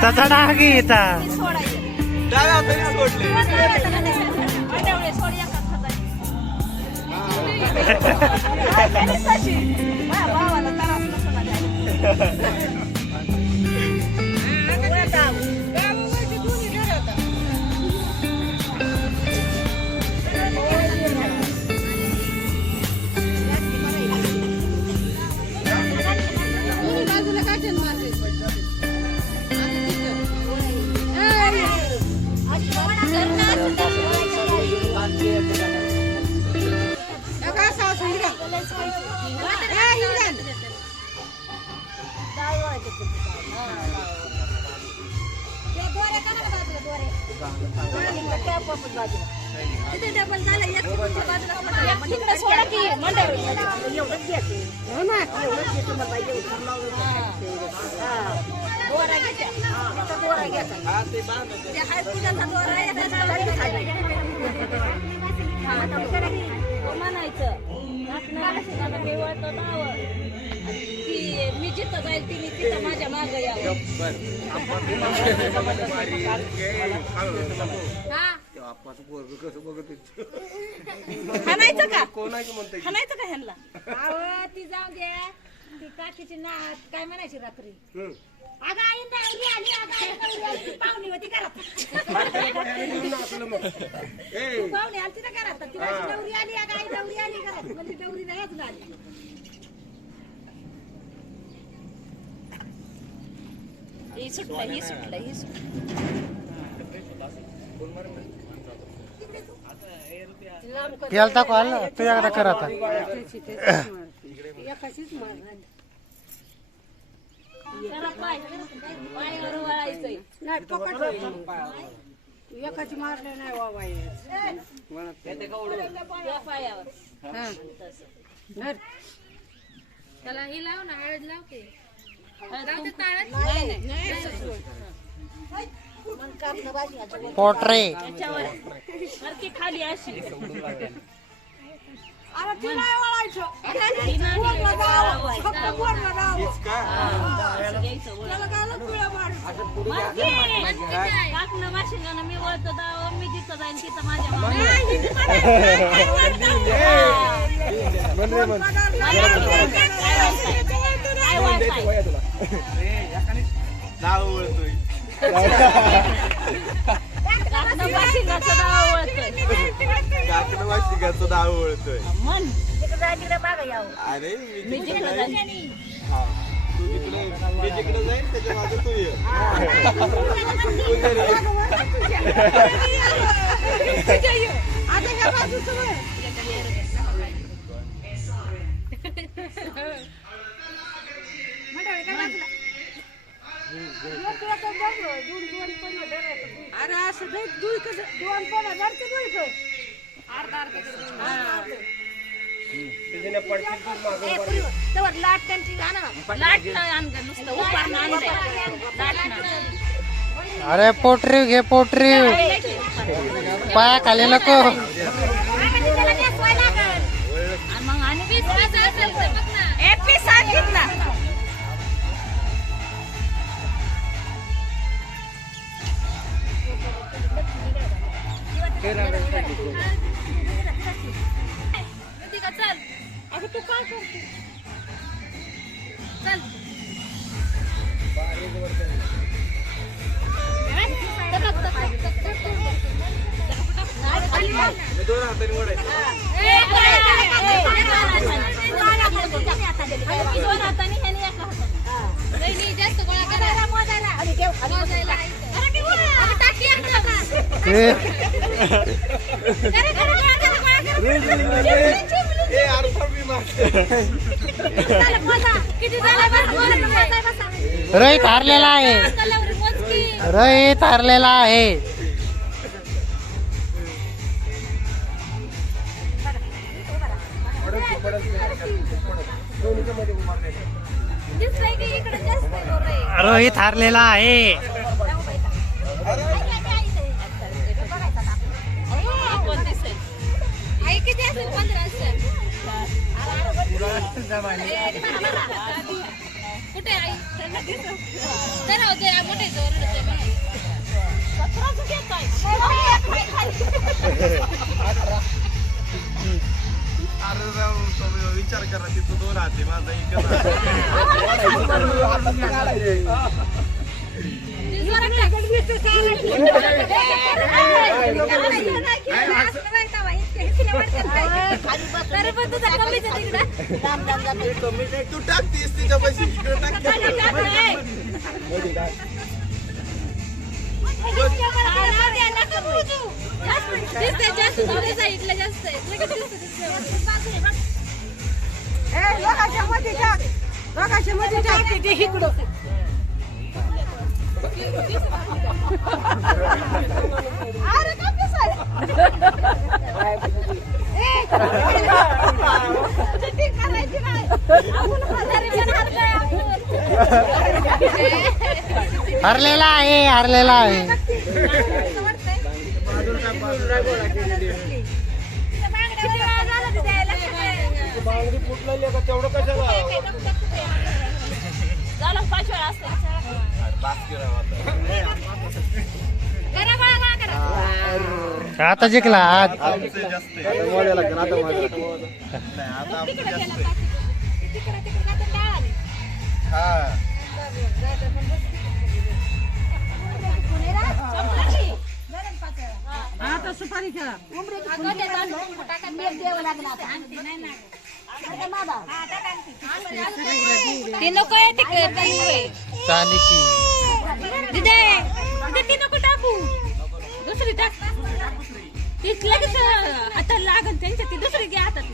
त्याचा डाग येता मी जिथं जाईल तिने तिथं माझ्या मागं यावं. हाणायचं का हाणायचं का ह्यांना ती जाऊ द्या ती काकीची ना काय म्हणायची रात्री अगं आई नवरी आली अगं आई नवरी आली पाहुणी होती घरात पाहुणी आली ना घरात ती नवरी आली अगं आई नवरी आली घरात म्हणजे नवरी नाहीच आली ही सुटलं ही सुटलं ही सुटलं केलता कॉल तू एकदा कर आता एकाची मारले नाही बाबा त्याला ही लाव ना हळद लाव की पोटरे खाली अशी मी वळतो दाव मी जिथं जाईन तिथं माझ्या नाव ओळखतोय मन अरे मी जिकडे जाईन तू तिकडे मी जिकडे जाईन त्याच्या मागे तू ये अरे असं दोन पण लाट त्यांची लाट आणलं नुसतं उपारणं आणलंय लाट अरे पोटरी घे पोटरी पाया खाली नको मग आणि पीस असेल तर बघ ना एक पीस सांगितला चल अगं तू काय करते चल मी दोन हाताने ओढायचं. दोन हाताने ह्याने एका हाताने. नाही, जास्त गोळा करा. मोजायला. अरे टाकी आणलं का? ए, करा, गोळा करा. ए, अरे थांब मी मागते. झालं, मोजा. किती झालं बरं? मोजाय बसा. रोहित हारलेला आहे. कलावरी मोज की. रोहित हारलेला आहे. दिसतंय की इकडे जास्त आहे गोरे. रोहित हारलेला आहे. कोण दिसेल? आई किती असेल? 15 असेल. कुठे आई? तर होते मोठे जोर अरे राव, तुम्ही विचार करा तिथं दोन हाते माझा एकच तू टाकतीस तिच्या पैसे इकडे हारलेला आहे. हारलेला आहे. बांगडी फुटलेली का तेवढं कशाला झालं 5 वेळा असतं. आता जिंकला आज. आमचे जास्त आहे. आता आमचे जास्त आहे. हा आता सुपारी खेळा. ते नको आहे तिकडे. चांदीची. ती नको टाकू. दुसरी टाक. ती लगेच हातात लागल त्यांच्या. ती दुसरी घ्या हातात.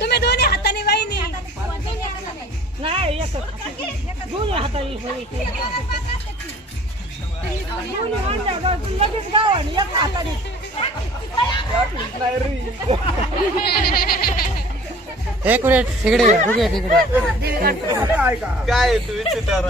तुम्ही दोन्ही हाताने वाहिनी. नाही दोन्ही हाताने लगेच गावाने एक हाताने. एक मिनिट तिकडे बघूया तिकडे. काय तू विचित्र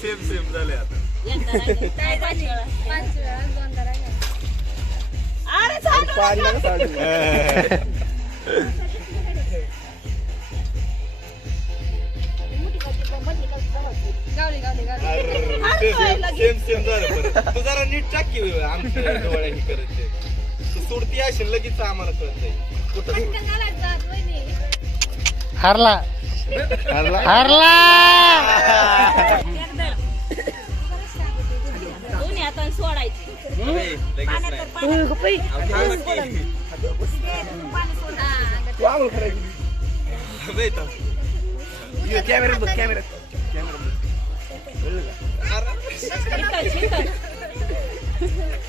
सेम सेम झाले आता. सेम सेम झालं. तू जरा नीट टाक की आमच्या डोळ्या हे करायचे. तू सोडती असेल लगेच आम्हाला कळतंय कुठं. हारला. हारला. दोन्ही हाताने सोडायची. कॅमेऱ्यात बघ कॅमेऱ्यात.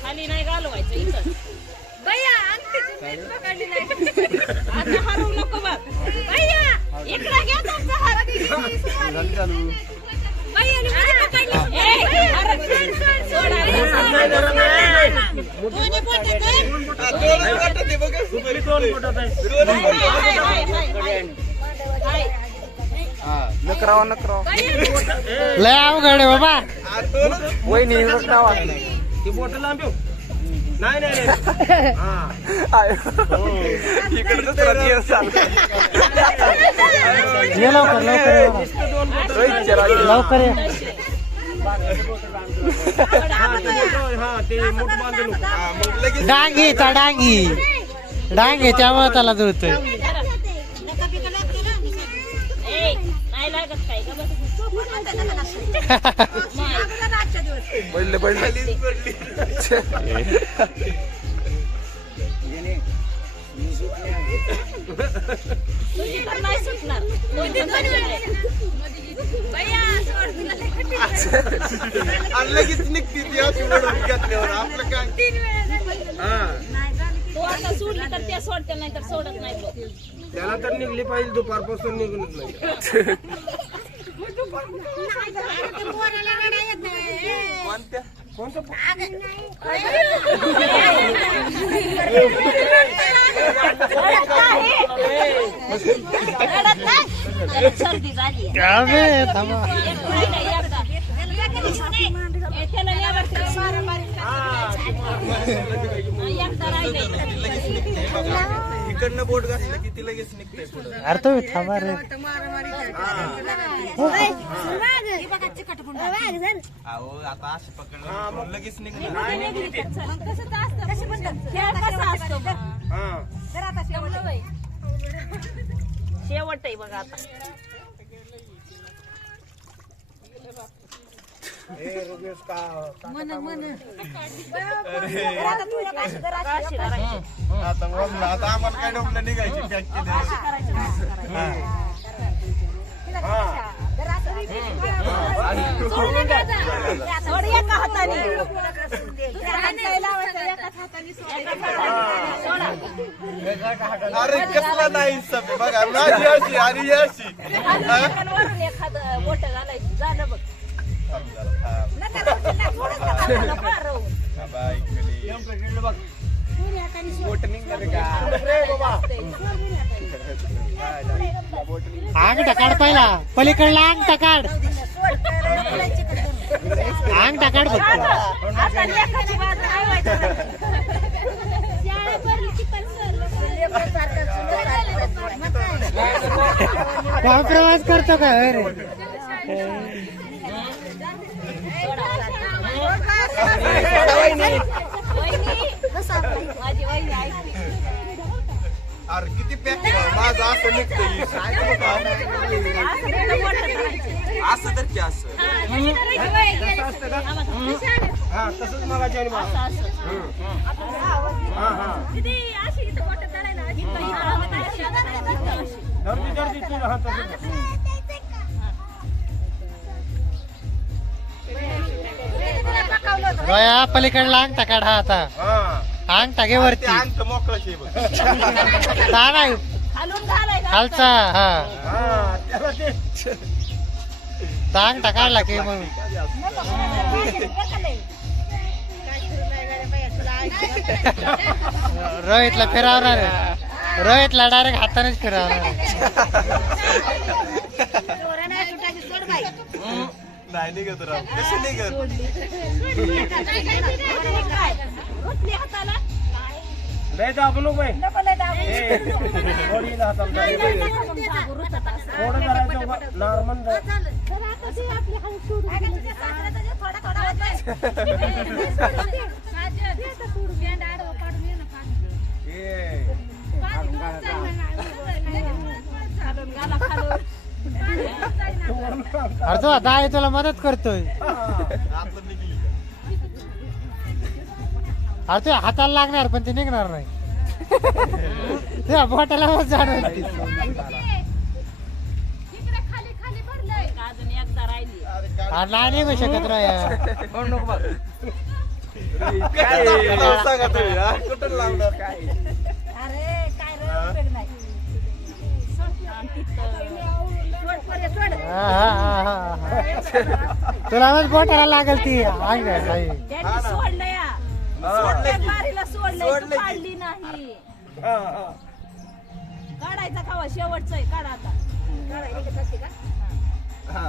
खाली नाही घालवायचं इथं. भैया अंगठी पकडली नाही. आता हरवू नको बघ. भैया इकडे घ्या तुमचा हार. भैयाने मध्ये पकडली. सोडा. दोन्ही बोटं नकरावा नकरावा लय अवघड आहे बाबा. वहिनी ती बोट लांब नाही नाही नाही. हा. इकडं दुसरा दिवस चालला. ये लवकर लवकर ये. लवकर ये. हा ते मूठ बांधू नको. हा, मग लगेच डांगीचा डांगी डांगी त्यामुळे त्याला जुळतोय. ए, नाही लागत काय का बस. पडले पडली पडली. तुझी तर नाही सुटणार. आणि लगेच निघते ती अशी ओढून घेतल्यावर आपलं काय. हा तू आता सोडली तर त्या सोडते नाही तर सोडत नाही बघ. त्याला तर निघली पाहिजे दुपारपासून निघूनच नाही. कोणत्या कोणतं सर्दी झाली अबे थांबा. इकडनं बोट घातलं की ती लगेच निघते पुढं. अरे तुम्ही थांबा रे. अहो आता अशी पकडलं लगेच निघणार. शेवट आहे बघा आता. आता म्हणलं, आता आम्हाला काय डोकलं निघायची अरे कसला नाही सब बघा माझी अशी आणि अशी. एखादं बोट घालायचं झालं बघ. अंगठा काढ पहिला. पलीकडला अंगठा काढ. अंगठा काढ फक्त. आता लेकाची बाजू नाही व्हायचं. काय प्रवास करतो काय रे. माझी वहिनी ऐकली. अरे किती पॅक माझं असं निघतं. असं तर की असं. हा तसंच मला रोया पलीकडला अंगठा काढ. हा आता अंगठा घे वरती. अंत मोकळाच आहे बघ. नाही खालून घालायला खालचा. हा त्याला ते अंगठा काढला की मग रोहितला फिरवणार आहे. रोहितला डायरेक्ट हातानेच फिरवणार आहे. नाही निघत राव. कसं निघत. रुतली हाताला. नाही दाबू नको बाई. अरे तो दाय तुला मदत करतोय. अरे तुझ्या हाताला लागणार पण ते निघणार नाही. तुझ्या बोटाला जाणार. अजून एकदा राहिली. नाही निघू शकत राया. सांगा तुम्ही हा? कुठं लावणार काय. अरे काय रे उपयोग नाही. तुला मग बोटाला लागल ती अंग काही. त्यांनी सोडलं या. सोडलं बारीला सोडलंय. काढली नाही. काढायचा खावा शेवटचा आहे. काढा आता. हा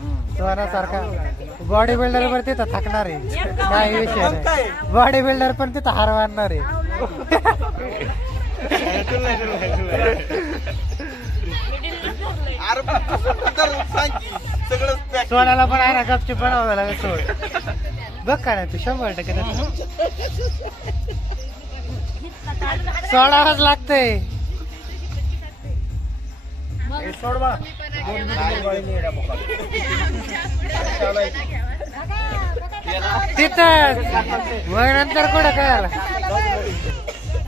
सोन्यासारखा बॉडी बिल्डर पण तिथं थकणार आहे काही विषय नाही बॉडी बिल्डर पण तिथं हार मारणार आहे अरे पण तर सांग की सगळं pack. सोन्याला पण आहे ना गपची बनवावं लागेल सोड बघ का नाही तू 100% सोडावंच लागतंय तिथं मग नंतर कुठं कळालं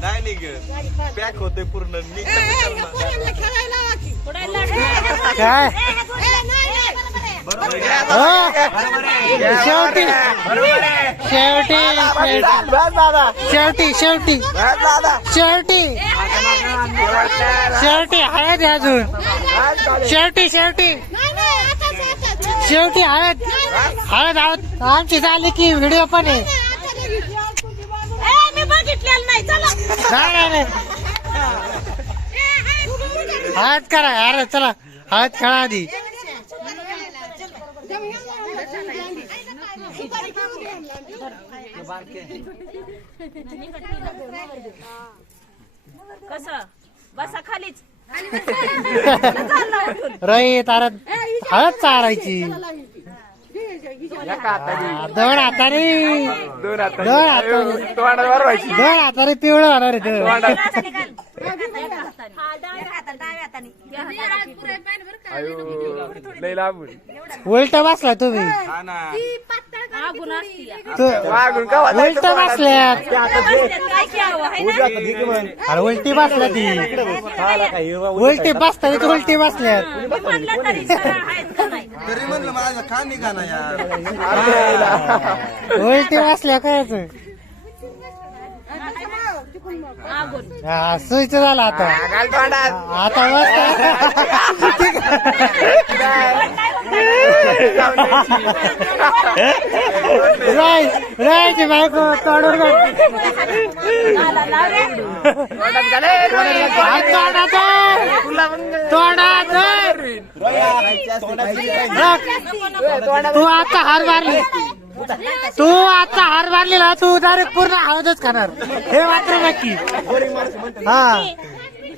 नाही निघत पॅक होते पूर्ण काय हो शेवटी शेवटी शेवटी शेवटी शेवटी शेवटी हळद आहे अजून शेवटी शेवटी शेवटी हळद हळद हळद आमची झाली की व्हिडिओ पण आहे मी बघितलेलं नाही चला नाही नाही हळद करा अरे चला हळद खेळा आधी कसं बसा खालीच रई तारा हळद चारायची दोन हाताने दोन हाताने पिवळं होणार आहे उलट बसला तुम्ही हा ना आगून असती उलट बसल्यात काय घ्यावं आहे ना अरे उलटी बसल्या ती उलटी बसतात उलटी बसल्यात म्हणलं तरी सरळ आहेत का नाही तरी म्हणलं माझं खा निघा ना यार उलटी बसल्या काय आगून हा सुईच झाला आता आता मस्त राहायची बायको तोडून तू आता हार मारली तू आता हार मारली ना तू डायरेक्ट पूर्ण हळदच खाणार हे मात्र नक्की हा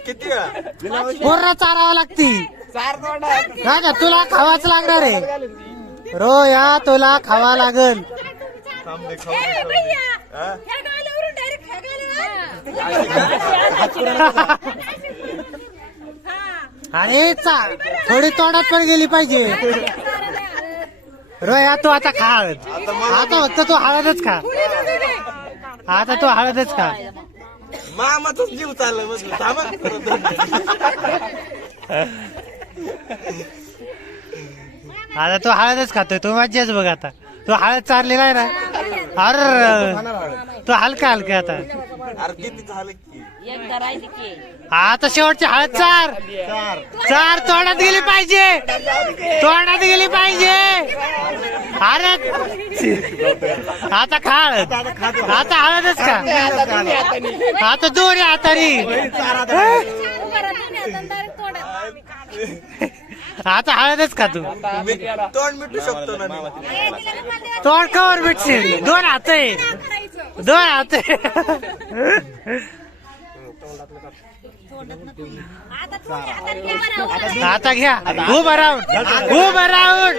किती वेळा पूर्ण चारावं लागती नाही का तुला खावाच लागणार आहे रोया तुला खावा लागल थांब दे, खाऊ दे, खाऊ दे. हा? आणि थोडी तोंडात पण गेली पाहिजे रोया तू आता खा हळद आता फक्त तू हळदच खा आता तू हळदच खा मामाचाच जीव चालला मग थांबा आता तू हळदच खातोय तू मज्जाच बघ आता तू हळद चारलेला आहे ना अरे तू हलका हलका आता अरे किती झालं की एकदा राहिली की आता शेवटची हळद चार चार तोंडात गेली पाहिजे तोंडात गेली पाहिजे अरे आता खा हळद आता हळदच खा आता दोन्ही हातानी आता हळदच खा तू तोंड मिटू शकतो ना मी. तोंड कवर भेटशील दोन हात आहे दोन हात आहे आता घ्या उभं राहून उभं राहून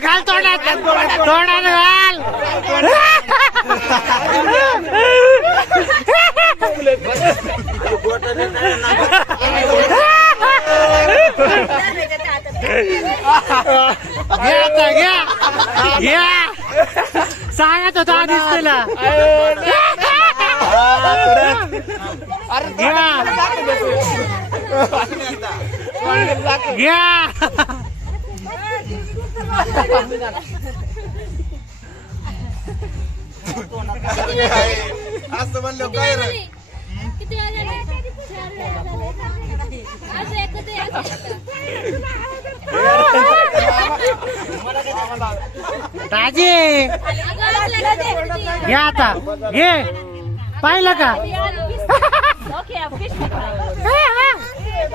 घाल तोंडात तोंडात घाल घ्या आता घ्या घ्या सांगत होता आधीच तुला घ्या घ्या असं म्हणलं काय रे दाजी घ्या आता घे पाहिलं का ओके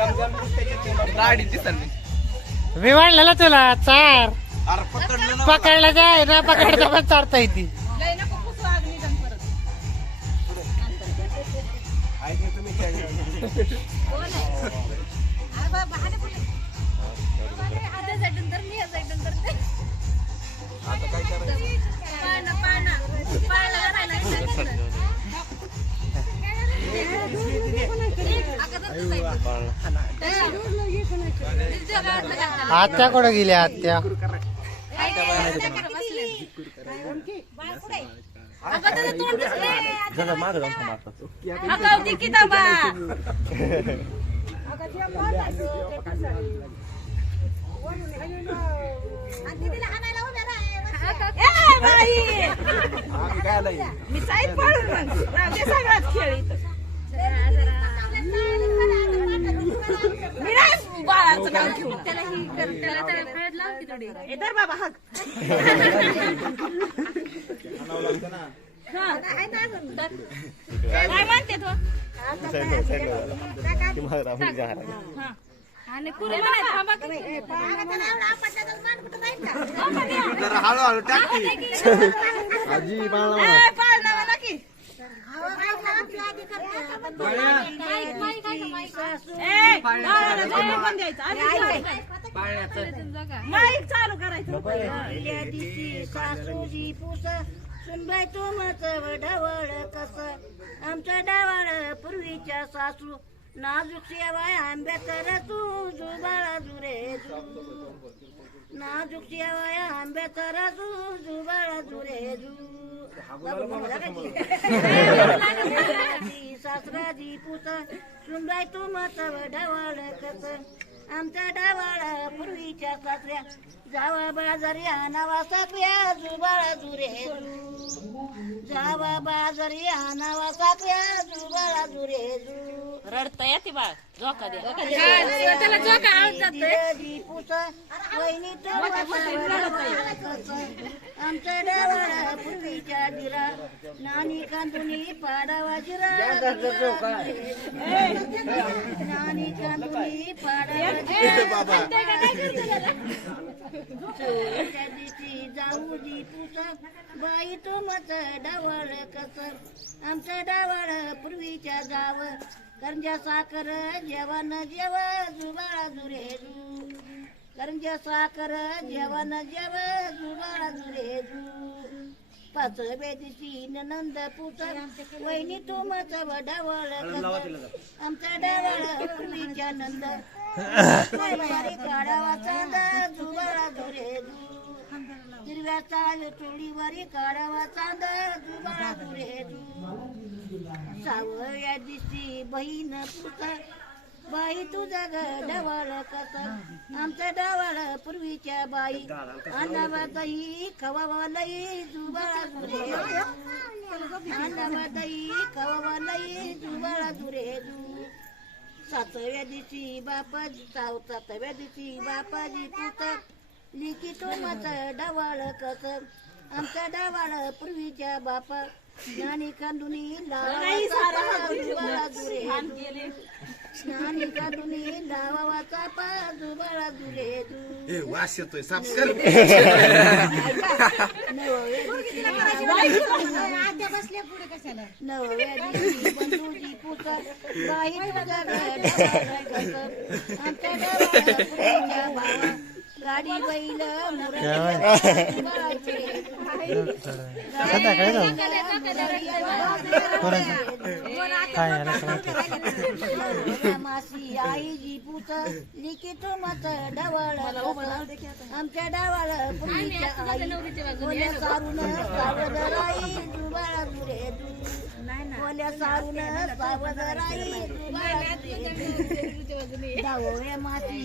गाडी दिसली मी वाढलेला तुला चार अरे पकडलं ना पकडला जाय ना पकडता पण चारता येते. लय नको पुसू आग निघन परत. आता काय करायचं आत्या कुठे गेल्या आत्या? मी साईड पळून मग राहू दे सगळाच खेळ इथं. मी नाही बाळाचं नाव घेऊन ए, धर बाबा हक. काय म्हणते तू? आणि कुरे थांबा की. जरा हळूहळू टाकते ए, पाळणा म्हणा की. ए, बाळाला झोपून पण द्यायचं. आधी माईक चालू करायचं. सासूजी पुस सुनबाई तुमचं ढवळ कस आमचं ढवळ पूर्वीच्या सासू नाजूक शेवाय आंब्याचा रसू जुबाळा जुरे जू नाजूक शेवाय आंब्याचा रसू जुबाळा जुरे जू सासराजी पुस सुनबाई तुमचं ढवळ कस आमचा डावाळा पूर्वीच्या सासऱ्या जावा बाजारी आणावा साकऱ्या जुबाळा जुरे जावा बाजारी आणावा साकऱ्या जुबाळा जुरे रडता येते बाळ झोका द्या. आमचा डावाळा पूर्वीच्या दिरा नानी कांदुनी पाडावा जिरा नानी कांदुनी पाडावा त्या दिवशी जाऊजी पुसा बाई तुमचं डावळ कस आमचं डावळ पूर्वीच्या जाव करंजा साखर जेवण जेव जुबाळा जुरे जू करंजा साखर जेवण जेव जुबाळा जुरे जू पाच बेदीची नंद पुस वहिनी तुमचं डावळ कस आमचा डावळ पूर्वीच्या नंद काढावा चांदा जुबाळा जुरे जू हिरव्या चाळ चोळीवारी काढावा चांदा जुबाळा जुरे जू सावळ्या दिसती बहीण पुस बाई तुझा ग डवाळ कस आमचा डवाळ पूर्वीच्या बाई अन्नावाताई खवावालाई जुबाळा जुरे अन्नावाताई खवावालाई जुबाळा जुरे जू सातव्या दिवशी बापाजी सातव्या दिवशी बापाजी पुत लिखी तुमचं डवाळ कस आमचा डवाळ पूर्वीच्या बापा ज्ञानी कांदुनी जुबाळा जुरे ज्ञानी कांदुनी लावा चापा जुबाळा जुरे जू वास येतोय साफ कर नवव्या दिवशी बंधूजी पुस बाई तुझा ग आमच्या डवाळा भावा गाडी बैल मासी आईजी पुत लिखी तुमचं डवळ आमच्या डावाळ पूर्वीच्या आई सारून सावधराई जुबाळा जुरे बोल्या सारून सावधराई जुबाळा जुरे डावळ्या मासी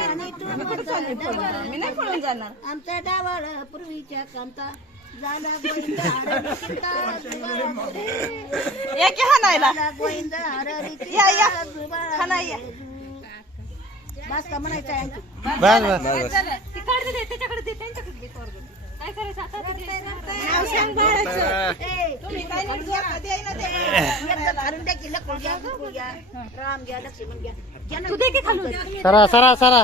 आणि तुमचं डवळ आमच्या डावाळ पूर्वीच्या कांता झाला गोविंदा गोविंदा बस का म्हणायचं आहे बस बस त्याच्याकडे दे त्यांच्याकडे नाव सांग बाळाचं. तुम्ही काय नाही जोडा द्याय ना ते. एकदा घालून द्या की लकुल घ्या, गुकुळ घ्या, राम घ्या, लक्ष्मण घ्या. तू दे की खालून. सरा सरा सरा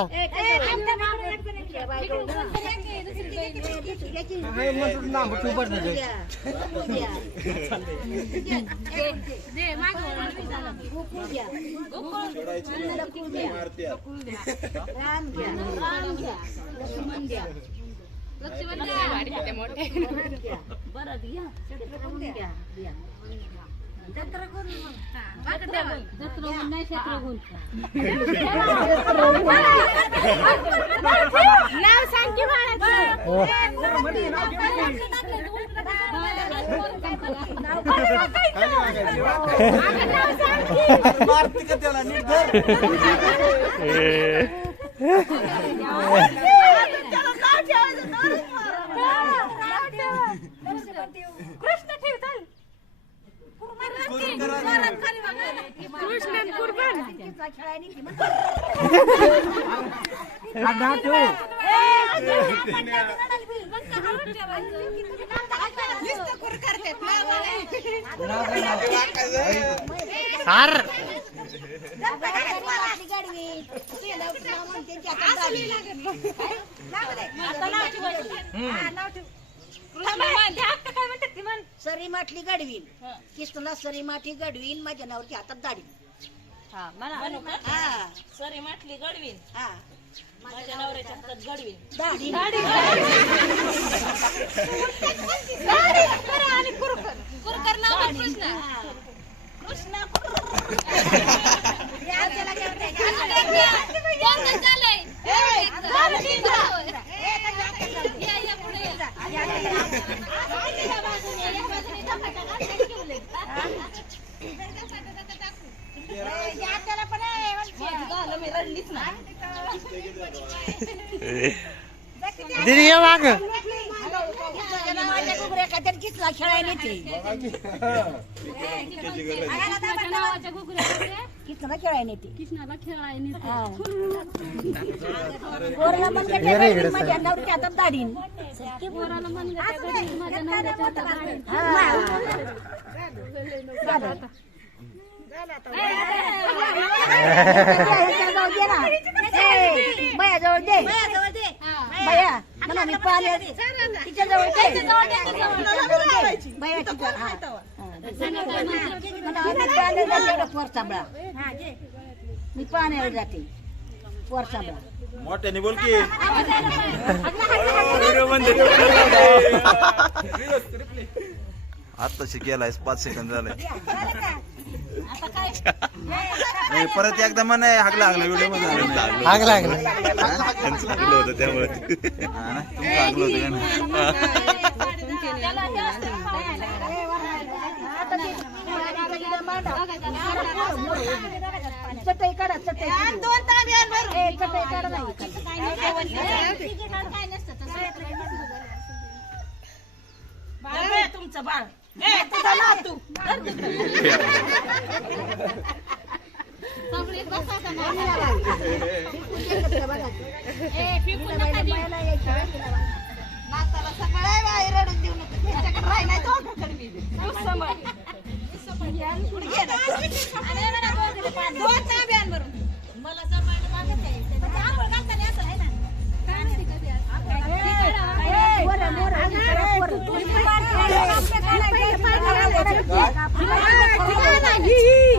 राम घ्या, लक्ष्मण घ्या. बरं घ्या. जत्रा करू मग. नाव सांग की बाळाचं. कृष्ण ठेव चाल. कृष्ण कुर्बान. सार सरी माठली गडवीन किसला सरी माठी गडवीन माझ्या नावाची हातात दाढी. म्हणू का? हा सरी म्हटली गडवीन हा माझ्या नवऱ्याच्या हातात गडवीन दाढी आणि कुरकर. कुरकर नाव आहे कृष्ण कृष्ण दीदी ये माग माझ्या कुकऱ्या काहीतरी किसला खेळायला येते किसला खेळायला येते पोराला म्हणते त्या गडवीन माझ्या नवऱ्याच्या हातात दाढीन. बया जवळ दे बया म्हणा मी पाहिले तिच्या जवळ दे बया तिच्या पोर साबळा मी पाण्यावर जाते पोर साबळा मोठ्याने बोल की आत्ताशी केलाय 5 सेकंद झाले परत एकदा म्हणे हागला व्हिडिओ मध्ये आग लागलं चांगलं होतं त्यामुळे चांगलं होतं चटई काढा चटई चटई काढा नाही तुमचं बाळ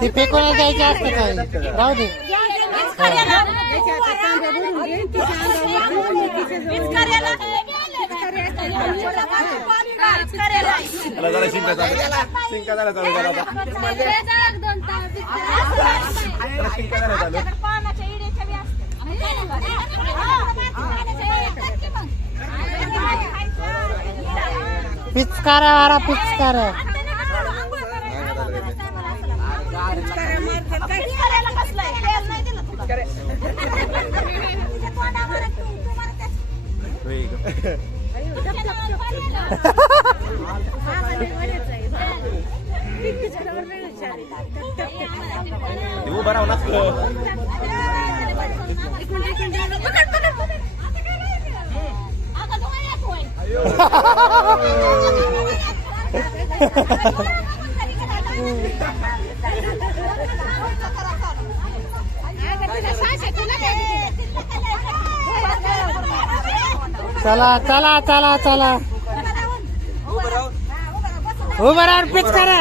ती फेकून जायची असतं काय राहू दे पिचकारा वारा पिचकारा उभं राहू नसतं चला चला चला चला उभं राहून पिच करा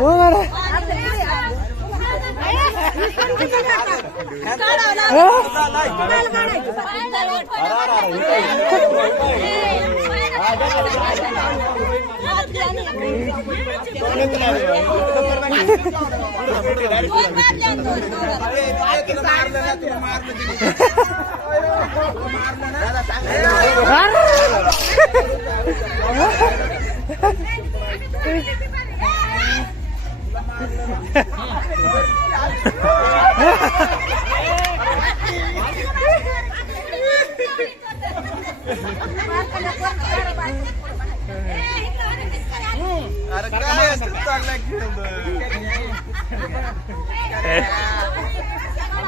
उभं राहा अरे काय असं चाललंय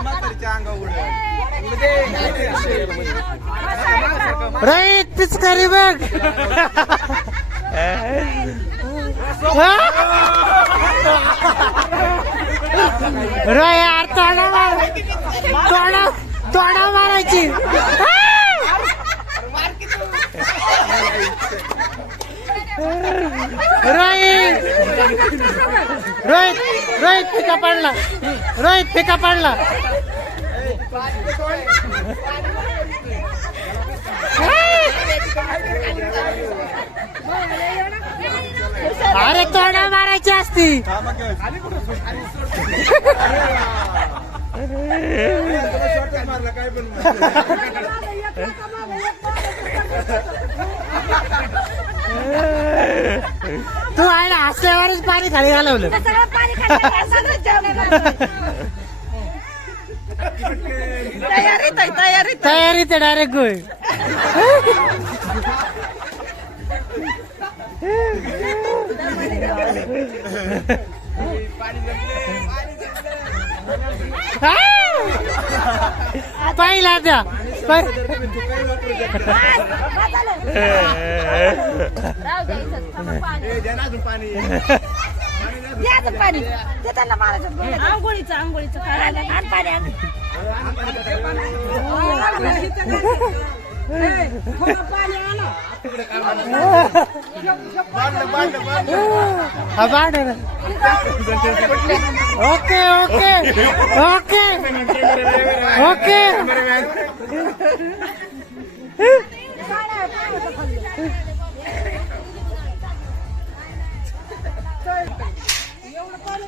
म्हातारीच्या अंगावर रोहित पिचकारी बघ रोय यार तोडा मार तोडा मारायची रोहित रोहित रोहित फिका पडला रोहित फिका पडला अरे तोडा मारायची असती मारला काय पण तू आहे ना हसल्यावरच पाणी खाली घालवलं तयारीत डायरेक्ट गोय पहिला द्या आंघोळीचं करायला आण पाणी आण. पाणी आणा. ओके ओके ओके ओके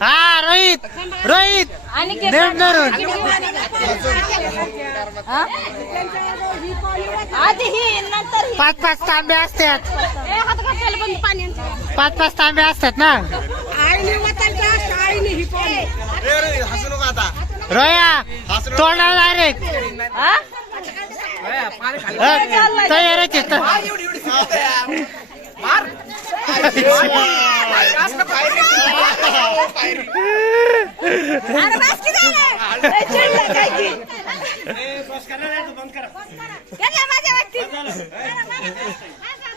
हा रोहित रोहित नेम धरून आधी ही नंतर ही. पाच पाच तांबे असतात ए, हात घासायला बंद पाणी आण. पाच पाच तांबे असतात ना हसू नको आता रोया तोडा डायरेक्ट हा? तयारच अरे बस की झालं? लय चिडलं काय की? गेल्या माझ्या बाबतीत.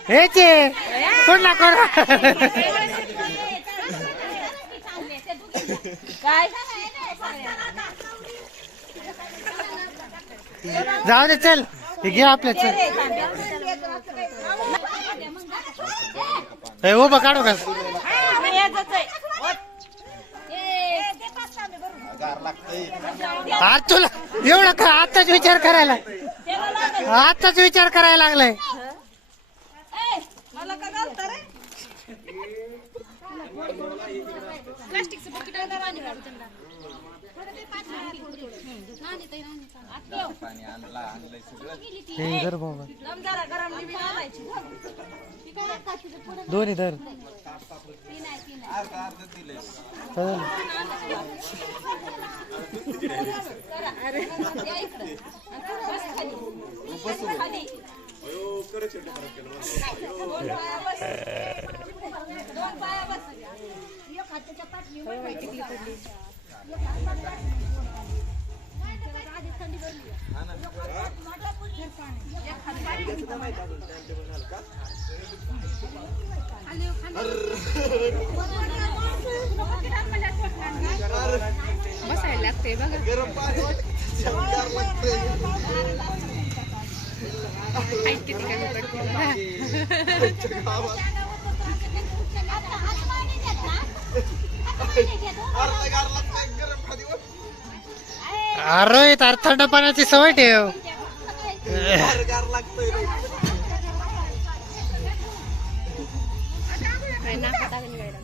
हेचे पुन्हा करा काय जाऊ दे चल हे घे आपल्या चल हे उभं काढू का मी येतच आहे. आज तुला एवढं का आताच विचार करायला आताच विचार करायला लागलाय मला का घालता रे? प्लास्टिकचं बकेट आहे ना राणी काढू त्यांना. दम जरा गरम लिंबू घालायची. दोन्ही धर या इकडं. बस खाली. बस खाली. दोन पाया बस. दोन पाया बस. एक हाताच्या पाठीवर बसायला लागते बघा. गरम पाणी वाटतं, गार लागतंय. ऐक किती कमी पडते. आमच्या गावात अर्धा गार लागतंय, गरम पाणी वाटतं. अरे तार थंड पाण्याची सवय ठेव. गार लागतंय रे. नाकात आलं निघायला.